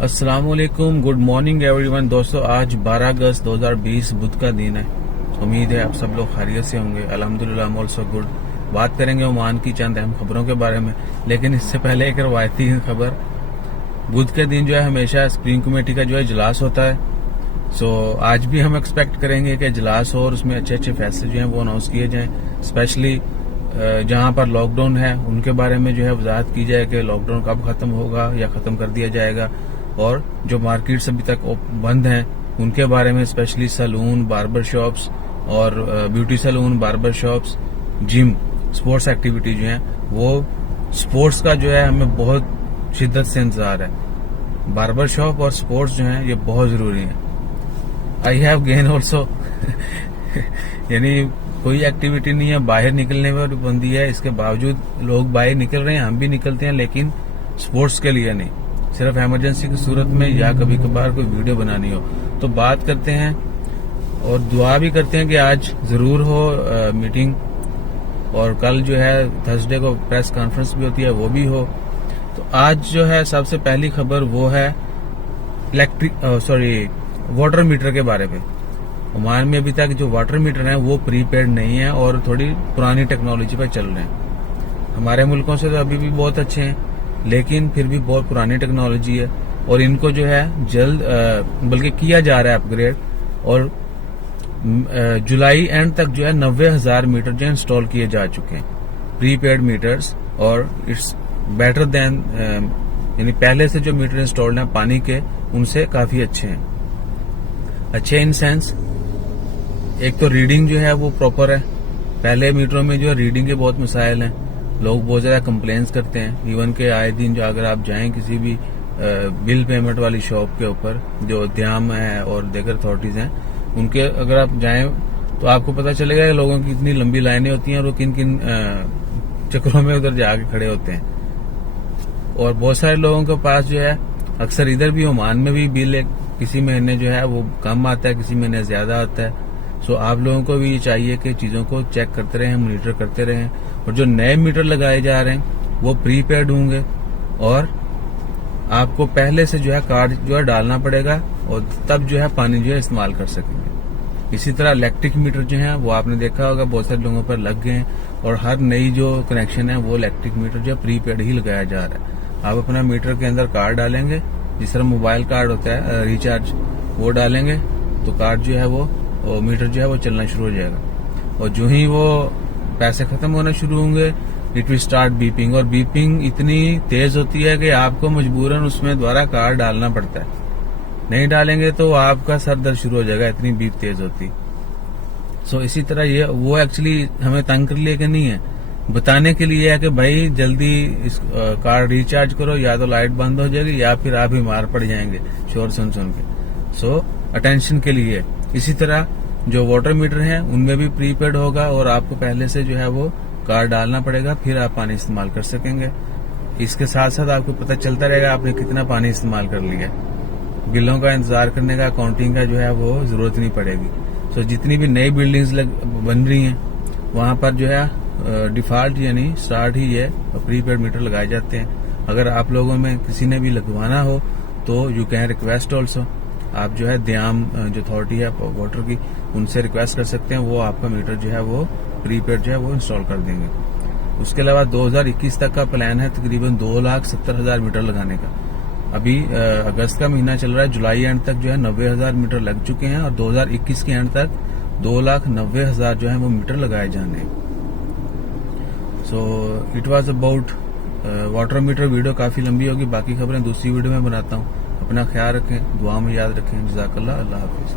अस्सलाम वालेकुम, good morning everyone. दोस्तों, आज 12 अगस्त 2020 बुध का दिन है। उम्मीद है आप सब लोग खैरियत से होंगे। अल्हम्दुलिल्लाह, आई एम ऑल्सो गुड। बात करेंगे ओमान की चंद अहम खबरों के बारे में, लेकिन इससे पहले एक रवायती खबर। बुध के दिन जो है हमेशा स्प्रिंग कमेटी का जो है इजलास होता है। आज भी हम एक्सपेक्ट करेंगे कि इजलास हो और उसमें अच्छे अच्छे फैसले जो हैं वो अनाउंस किए जाएं। स्पेशली जहां पर लॉकडाउन है उनके बारे में जो है वजाहत की जाए कि लॉकडाउन कब खत्म होगा या खत्म कर दिया जाएगा, और जो मार्केट्स अभी तक बंद हैं उनके बारे में, स्पेशली सैलून, बार्बर शॉप्स और beauty salon, barber shops, gym, sports activity जो है वो स्पोर्ट्स का जो है हमें बहुत शिद्दत से इंतजार है। बार्बर शॉप और स्पोर्ट्स जो है ये बहुत जरूरी है। आई हैव गेन ऑल्सो यानी कोई एक्टिविटी नहीं है, बाहर निकलने पर पाबंदी है, इसके बावजूद लोग बाहर निकल रहे हैं, हम भी निकलते हैं, लेकिन स्पोर्ट्स के लिए नहीं, सिर्फ इमरजेंसी की सूरत में या कभी कभार कोई वीडियो बनानी हो। तो बात करते हैं और दुआ भी करते हैं कि आज जरूर हो मीटिंग, और कल जो है थर्सडे को प्रेस कॉन्फ्रेंस भी होती है, वो भी हो। तो आज जो है सबसे पहली खबर वो है वाटर मीटर के बारे में। ओमान में अभी तक जो वाटर मीटर हैं वो प्रीपेड नहीं है और थोड़ी पुरानी टेक्नोलॉजी पर चल रहे हैं। हमारे मुल्कों से तो अभी भी बहुत अच्छे हैं, लेकिन फिर भी बहुत पुरानी टेक्नोलॉजी है और इनको जो है जल्द बल्कि किया जा रहा है अपग्रेड, और जुलाई एंड तक जो है 90,000 मीटर जो इंस्टॉल किए जा चुके हैं, प्रीपेड मीटर्स, और इट्स बेटर देन यानी पहले से जो मीटर इंस्टॉल्ड हैं पानी के, उनसे काफी अच्छे हैं। अच्छे इन सेंस, एक तो रीडिंग जो है वो प्रॉपर है। पहले मीटरों में जो है रीडिंग के बहुत मसाइल हैं, लोग बहुत ज्यादा कंप्लेन्स करते हैं। इवन के आए दिन जो अगर आप जाएं किसी भी बिल पेमेंट वाली शॉप के ऊपर, जो द्याम है और दीगर अथॉरिटीज हैं उनके, अगर आप जाएं तो आपको पता चलेगा कि लोगों की इतनी लंबी लाइनें होती हैं और वो किन किन चक्रों में उधर जाके खड़े होते हैं। और बहुत सारे लोगों के पास जो है, अक्सर इधर भी ओमान में भी बिल किसी महीने जो है वो कम आता है, किसी महीने ज्यादा आता है। आप लोगों को भी चाहिए कि चीजों को चेक करते रहें, मॉनिटर करते रहें। और जो नए मीटर लगाए जा रहे हैं वो प्रीपेड होंगे और आपको पहले से जो है कार्ड जो है डालना पड़ेगा, और तब जो है पानी जो है इस्तेमाल कर सकेंगे। इसी तरह इलेक्ट्रिक मीटर जो है वो आपने देखा होगा बहुत सारे लोगों पर लग गए हैं, और हर नई जो कनेक्शन है वो इलेक्ट्रिक मीटर जो है प्रीपेड ही लगाया जा रहा है। आप अपना मीटर के अंदर कार्ड डालेंगे, जिस तरह मोबाइल कार्ड होता है रिचार्ज, वो डालेंगे तो कार्ड जो है वो मीटर जो है वो चलना शुरू हो जाएगा। और जो ही वो पैसे खत्म होना शुरू होंगे, इट विल स्टार्ट बीपिंग, और बीपिंग इतनी तेज होती है कि आपको मजबूरन उसमें दोबारा कार्ड डालना पड़ता है। नहीं डालेंगे तो आपका सर दर्द शुरू हो जाएगा, इतनी बीप तेज होती। इसी तरह ये वो एक्चुअली हमें तंग कर लिए कि नहीं है, बताने के लिए है कि भाई जल्दी इस कार्ड रिचार्ज करो, या तो लाइट बंद हो जाएगी या फिर आप बीमार पड़ जाएंगे शोर सुन सुन के। अटेंशन के लिए। इसी तरह जो वाटर मीटर हैं उनमें भी प्रीपेड होगा और आपको पहले से जो है वो कार्ड डालना पड़ेगा, फिर आप पानी इस्तेमाल कर सकेंगे। इसके साथ साथ आपको पता चलता रहेगा आपने कितना पानी इस्तेमाल कर लिया। बिलों का इंतजार करने का, काउंटिंग का जो है वो जरूरत नहीं पड़ेगी। जितनी भी नई बिल्डिंग्स बन रही हैं वहां पर जो है डिफॉल्ट यानी स्टार्ट ही है प्रीपेड मीटर लगाए जाते हैं। अगर आप लोगों में किसी ने भी लगवाना हो तो यू कैन रिक्वेस्ट ऑल्सो, आप जो है द्याम जो अथॉरिटी है वाटर की, उनसे रिक्वेस्ट कर सकते हैं, वो आपका मीटर जो है वो प्रीपेड जो है वो इंस्टॉल कर देंगे। उसके अलावा 2021 तक का प्लान है तकरीबन 2,70,000 मीटर लगाने का। अभी अगस्त का महीना चल रहा है, जुलाई एंड तक जो है 90,000 मीटर लग चुके हैं, और 2021 के एंड तक 2,90,000 जो है वो मीटर लगाए जाने हैं। It was about water meter. Video काफी लंबी होगी, बाकी खबरें दूसरी वीडियो में बनाता हूँ। अपना ख्याल रखें, दुआ में याद रखें। जज़ाकल्लाह, अल्लाह हाफिज।